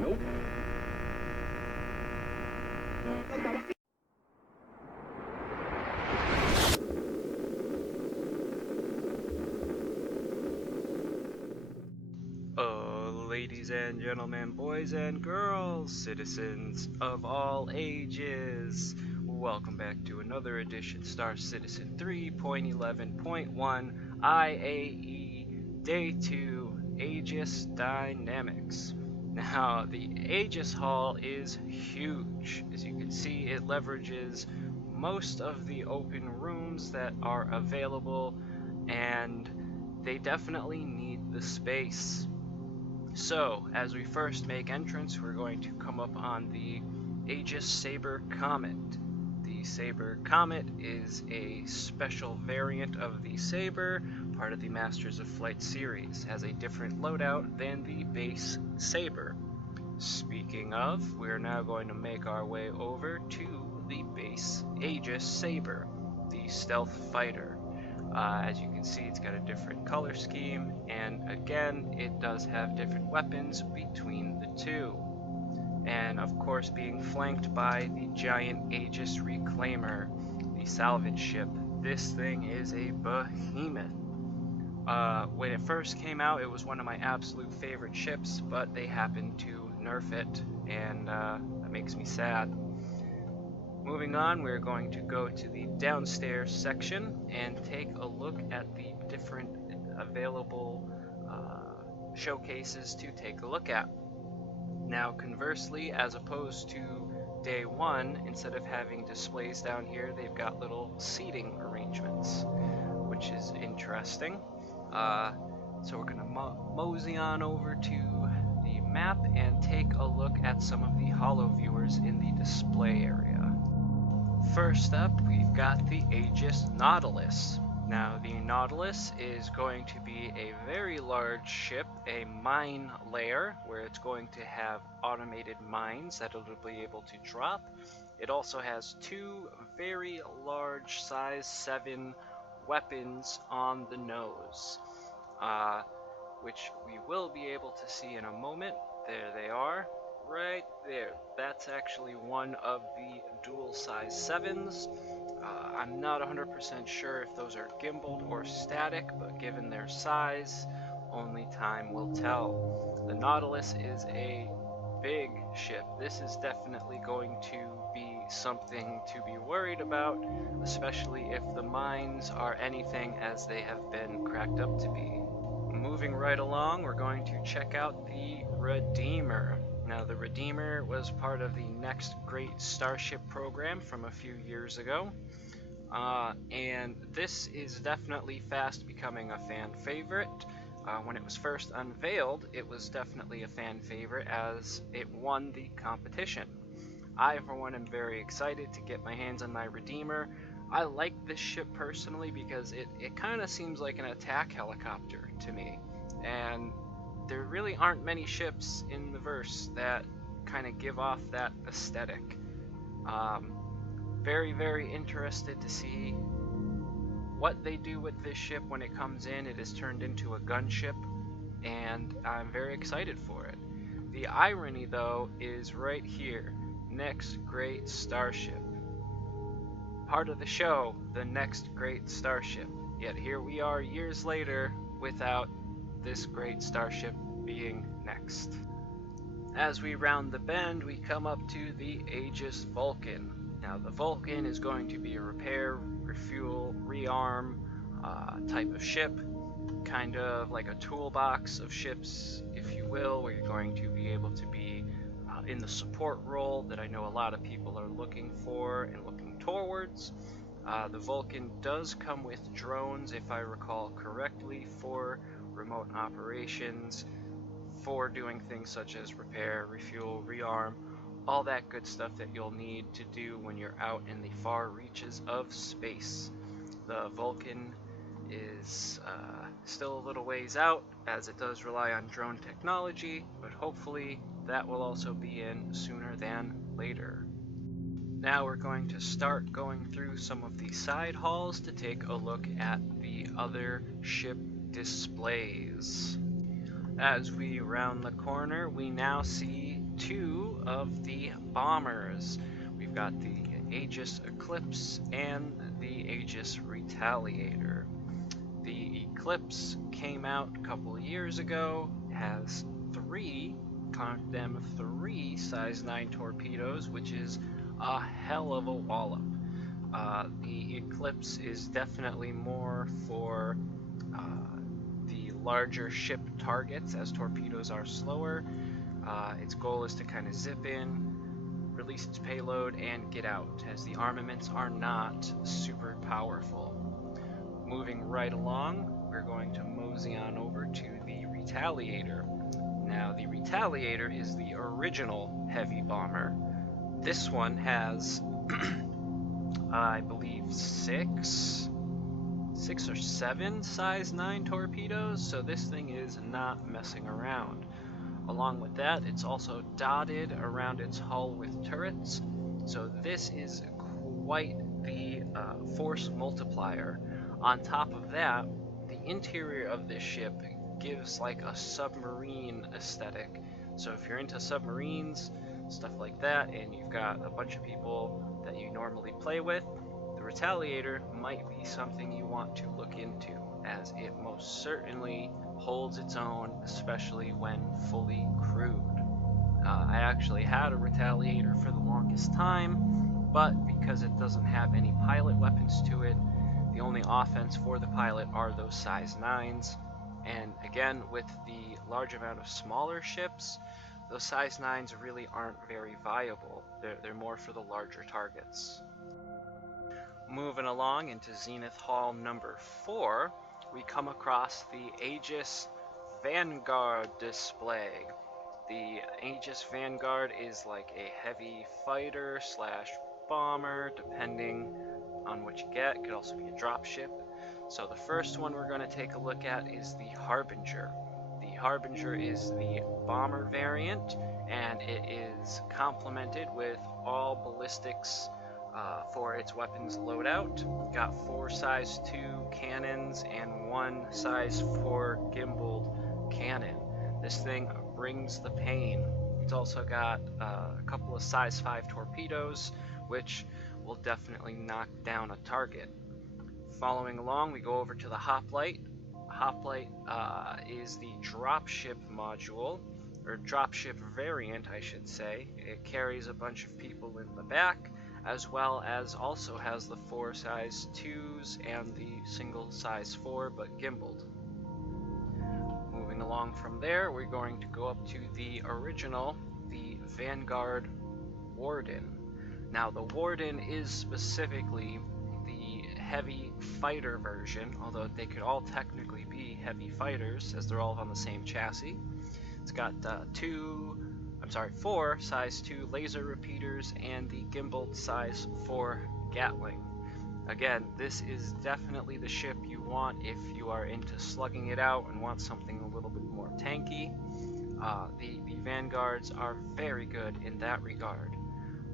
Nope. Ladies and gentlemen, boys and girls, citizens of all ages, welcome back to another edition Star Citizen 3.11.1 IAE Day 2 Aegis Dynamics. Now, the Aegis Hall is huge. As you can see, it leverages most of the open rooms that are available, and they definitely need the space. So, as we first make entrance, we're going to come up on the Aegis Saber Comet. The Saber Comet is a special variant of the Saber, part of the Masters of Flight series. Has a different loadout than the base Saber. Speaking of, we're now going to make our way over to the base Aegis Saber, the stealth fighter. As you can see, it's got a different color scheme, and again, it does have different weapons between the two. And of course, being flanked by the giant Aegis Reclaimer, the salvage ship. This thing is a behemoth. When it first came out, it was one of my absolute favorite ships, but they happened to nerf it, and that makes me sad. Moving on, we're going to go to the downstairs section and take a look at the different available showcases to take a look at. Now, conversely, as opposed to day one, instead of having displays down here, they've got little seating arrangements, which is interesting. So we're going to mosey on over to the map and take a look at some of the holo viewers in the display area. First up, we've got the Aegis Nautilus. Now, the Nautilus is going to be a very large ship, a mine layer, where it's going to have automated mines that it'll be able to drop. It also has two very large size 7 weapons on the nose, which we will be able to see in a moment. There they are. Right there. That's actually one of the dual size 7s. I'm not 100% sure if those are gimbaled or static, but given their size, only time will tell. The Nautilus is a big ship. This is definitely going to be something to be worried about, especially if the mines are anything as they have been cracked up to be. Moving right along, we're going to check out the Redeemer. Now, the Redeemer was part of the Next Great Starship program from a few years ago, and this is definitely fast becoming a fan favorite. When it was first unveiled, it was definitely a fan favorite as it won the competition. I, for one, am very excited to get my hands on my Redeemer. I like this ship personally because it kind of seems like an attack helicopter to me, and there really aren't many ships in the verse that kind of give off that aesthetic. Very, very interested to see what they do with this ship when it comes in. It is turned into a gunship, and I'm very excited for it. The irony, though, is right here. Next Great Starship. Part of the show, the Next Great Starship. Yet here we are years later without this great starship being next. As we round the bend, we come up to the Aegis Vulcan. Now, the Vulcan is going to be a repair, refuel, rearm type of ship, kind of like a toolbox of ships, if you will, where you're going to be able to be in the support role that I know a lot of people are looking for and looking towards. The Vulcan does come with drones, if I recall correctly, for remote operations, for doing things such as repair, refuel, rearm, all that good stuff that you'll need to do when you're out in the far reaches of space. The Vulcan is still a little ways out, as it does rely on drone technology, but hopefully that will also be in sooner than later. Now we're going to start going through some of the side halls to take a look at the other ship displays. As we round the corner, we now see two of the bombers. We've got the Aegis Eclipse and the Aegis Retaliator. The Eclipse came out a couple of years ago, has three size 9 torpedoes, which is a hell of a wallop. The Eclipse is definitely more for the larger ship targets, as torpedoes are slower. Its goal is to kind of zip in, release its payload, and get out, as the armaments are not super powerful. Moving right along, we're going to mosey on over to the Retaliator. Now, the Retaliator is the original heavy bomber. This one has, I believe, six or seven size 9 torpedoes, so this thing is not messing around. Along with that, it's also dotted around its hull with turrets, so this is quite the force multiplier. On top of that, the interior of this ship gives like a submarine aesthetic. So if you're into submarines, stuff like that, and you've got a bunch of people that you normally play with, the Retaliator might be something you want to look into, as it most certainly holds its own, especially when fully crewed. I actually had a Retaliator for the longest time, but because it doesn't have any pilot weapons to it, the only offense for the pilot are those size 9s. And again, with the large amount of smaller ships, those size 9s really aren't very viable. They're more for the larger targets. Moving along into Zenith Hall number 4, we come across the Aegis Vanguard display. The Aegis Vanguard is like a heavy fighter slash bomber, depending on what you get. It could also be a dropship. So the first one we're going to take a look at is the Harbinger. The Harbinger is the bomber variant, and it is complemented with all ballistics for its weapons loadout. Got 4 size 2 cannons and 1 size 4 gimbaled cannon. This thing brings the pain. It's also got a couple of size 5 torpedoes, which will definitely knock down a target. Following along, we go over to the Hoplite. Hoplite is the dropship module, or dropship variant, I should say. It carries a bunch of people in the back, as well as also has the 4 size 2s and the single size 4 but gimbaled. Moving along from there, we're going to go up to the original, the Vanguard Warden. Now, the Warden is specifically the heavy fighter version, although they could all technically be heavy fighters as they're all on the same chassis. It's got 4 size 2 laser repeaters and the gimbaled size 4 Gatling. Again, this is definitely the ship you want if you are into slugging it out and want something a little bit more tanky. The Vanguards are very good in that regard.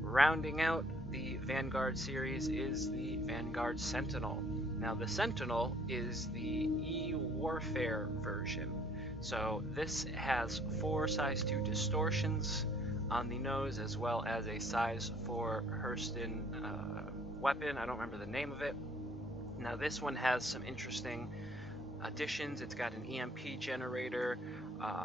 Rounding out the Vanguard series is the Vanguard Sentinel. Now, the Sentinel is the E-Warfare version. So this has 4 size 2 distortions on the nose, as well as a size 4 Hurston weapon. I don't remember the name of it. Now, this one has some interesting additions. It's got an EMP generator.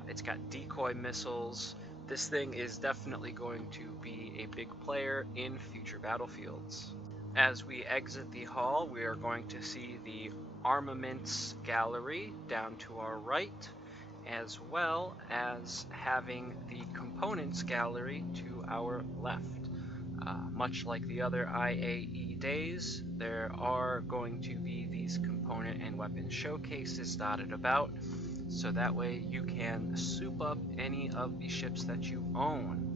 It's got decoy missiles. This thing is definitely going to be a big player in future battlefields. As we exit the hall, we are going to see the Armaments Gallery down to our right, as well as having the Components Gallery to our left. Much like the other IAE days, there are going to be these component and weapon showcases dotted about, so that way you can soup up any of the ships that you own.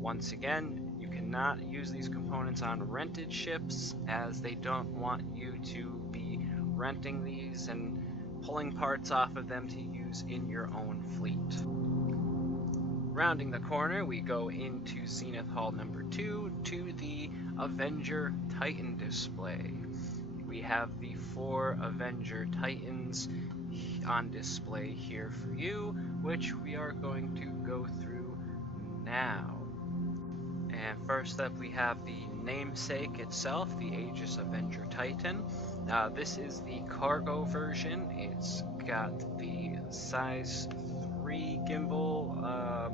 Once again, you cannot use these components on rented ships, as they don't want you to be renting these and pulling parts off of them to use in your own fleet. Rounding the corner, we go into Zenith Hall number 2 to the Avenger Titan display. We have the 4 Avenger Titans on display here for you, which we are going to go through now. And first up we have the namesake itself, the Aegis Avenger Titan. This is the cargo version. It's got the size 3 gimbal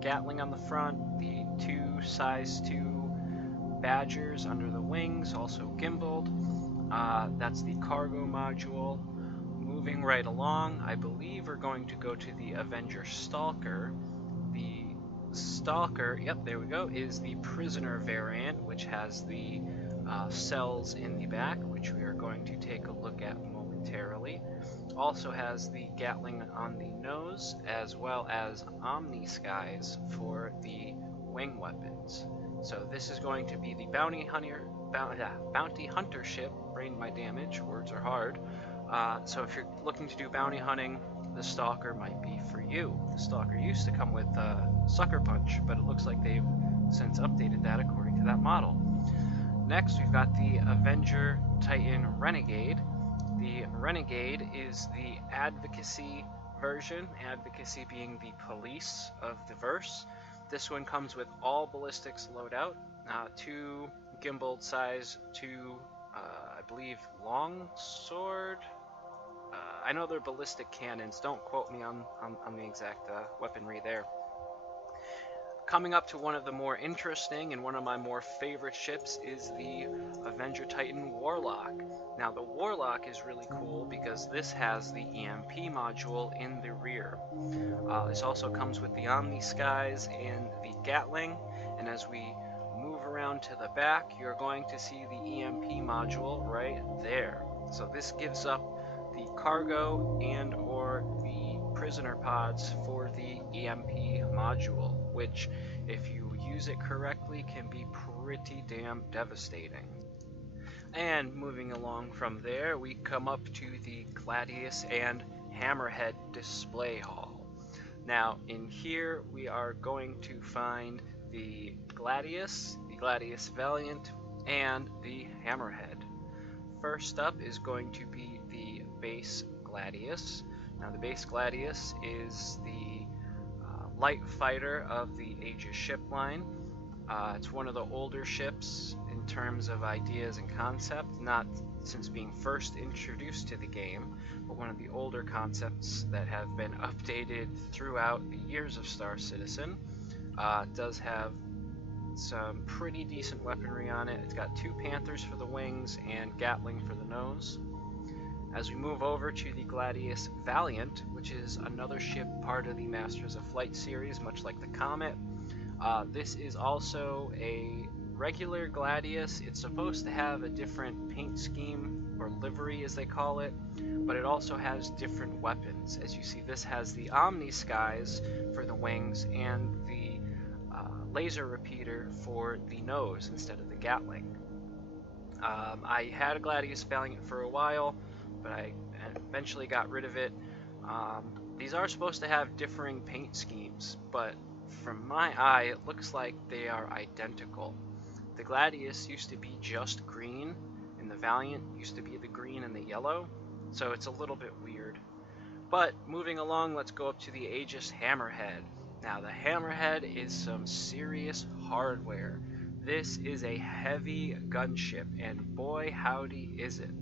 Gatling on the front, the 2 size 2 Badgers under the wings, also gimbaled. That's the cargo module. Moving right along, I believe we're going to go to the Avenger Stalker. The Stalker, yep, there we go, is the prisoner variant, which has the cells in the back, which we are going to take a look at momentarily. Also has the Gatling on the nose, as well as Omni Skies for the wing weapons. So this is going to be the bounty hunter ship. Brain my damage, words are hard. So if you're looking to do bounty hunting, the Stalker might be for you. The Stalker used to come with Sucker Punch, but it looks like they've since updated that according to that model. Next, we've got the Avenger Titan Renegade. The Renegade is the advocacy version, advocacy being the police of the verse. This one comes with all ballistics loadout, 2 gimbaled size 2, I believe, long sword. I know they're ballistic cannons. Don't quote me on the exact weaponry there. Coming up to one of the more interesting and one of my more favorite ships is the Avenger Titan Warlock. Now the Warlock is really cool because this has the EMP module in the rear. This also comes with the Omni Skies and the Gatling, and as we move around to the back, you're going to see the EMP module right there. So this gives up the cargo and or the prisoner pods for the EMP module, which if you use it correctly can be pretty damn devastating. And moving along from there, we come up to the Gladius and Hammerhead display hall. Now in here we are going to find the Gladius Valiant, and the Hammerhead. First up is going to be the base Gladius. Now the base Gladius is the light fighter of the Aegis ship line. It's one of the older ships in terms of ideas and concept, not since being first introduced to the game, but one of the older concepts that have been updated throughout the years of Star Citizen. It does have some pretty decent weaponry on it. It's got 2 Panthers for the wings and Gatling for the nose. As we move over to the Gladius Valiant, which is another ship part of the Masters of Flight series, much like the Comet. This is also a regular Gladius. It's supposed to have a different paint scheme, or livery as they call it, but it also has different weapons. As you see, this has the Omni Skies for the wings and the laser repeater for the nose instead of the Gatling. I had a Gladius Valiant for a while, but I eventually got rid of it. These are supposed to have differing paint schemes, but from my eye it looks like they are identical. The Gladius used to be just green, and the Valiant used to be the green and the yellow, so it's a little bit weird. But moving along, let's go up to the Aegis Hammerhead. Now the Hammerhead is some serious hardware. This is a heavy gunship, and boy howdy is it.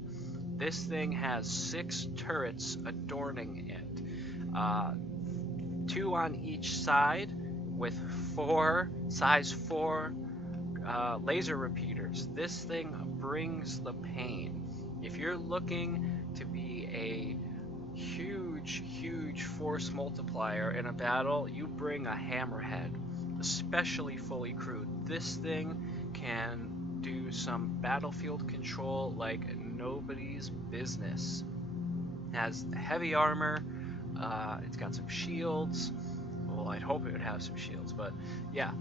This thing has 6 turrets adorning it. 2 on each side with 4 size 4 laser repeaters. This thing brings the pain. If you're looking to be a huge force multiplier in a battle, you bring a Hammerhead, especially fully crewed. This thing can do some battlefield control like nobody's business. It has heavy armor, it's got some shields. Well, I'd hope it would have some shields, but yeah,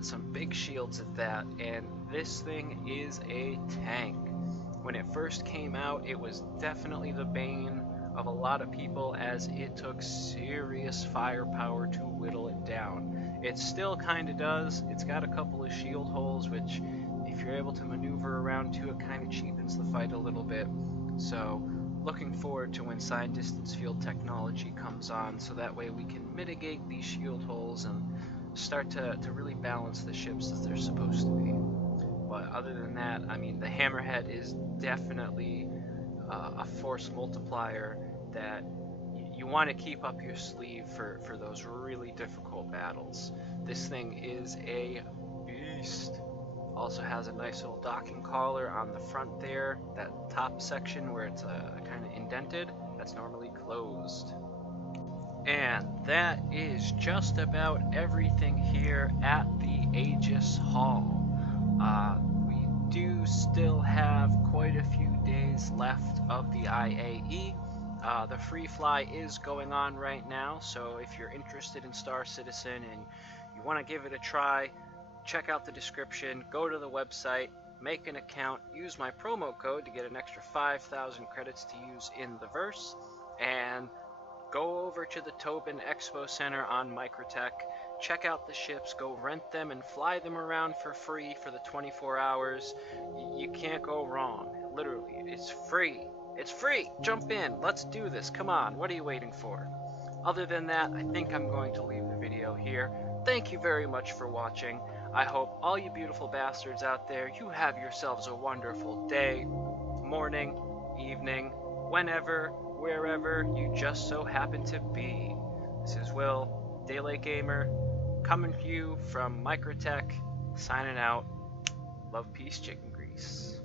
some big shields at that, and this thing is a tank. When it first came out, it was definitely the bane of a lot of people, as it took serious firepower to whittle it down. It still kind of does. It's got a couple of shield holes, which if you're able to maneuver around to, it kind of cheapens the fight a little bit. So looking forward to when side distance field technology comes on, so that way we can mitigate these shield holes and start to really balance the ships as they're supposed to be. But other than that, I mean, the Hammerhead is definitely a force multiplier that you want to keep up your sleeve for those really difficult battles. This thing is a beast. Also has a nice little docking collar on the front there, that top section where it's kind of indented, that's normally closed. And that is just about everything here at the Aegis Hall. We do still have quite a few days left of the IAE. The free fly is going on right now, so if you're interested in Star Citizen and you want to give it a try, check out the description, go to the website, make an account, use my promo code to get an extra 5,000 credits to use in the verse, and go over to the Tobin Expo Center on Microtech, check out the ships, go rent them and fly them around for free for the 24 hours. You can't go wrong. Literally, it's free. It's free! Jump in! Let's do this! Come on, what are you waiting for? Other than that, I think I'm going to leave the video here. Thank you very much for watching. I hope all you beautiful bastards out there, you have yourselves a wonderful day, morning, evening, whenever, wherever you just so happen to be. This is Will, Daylight Gamer, coming to you from Microtech, signing out. Love, peace, chicken grease.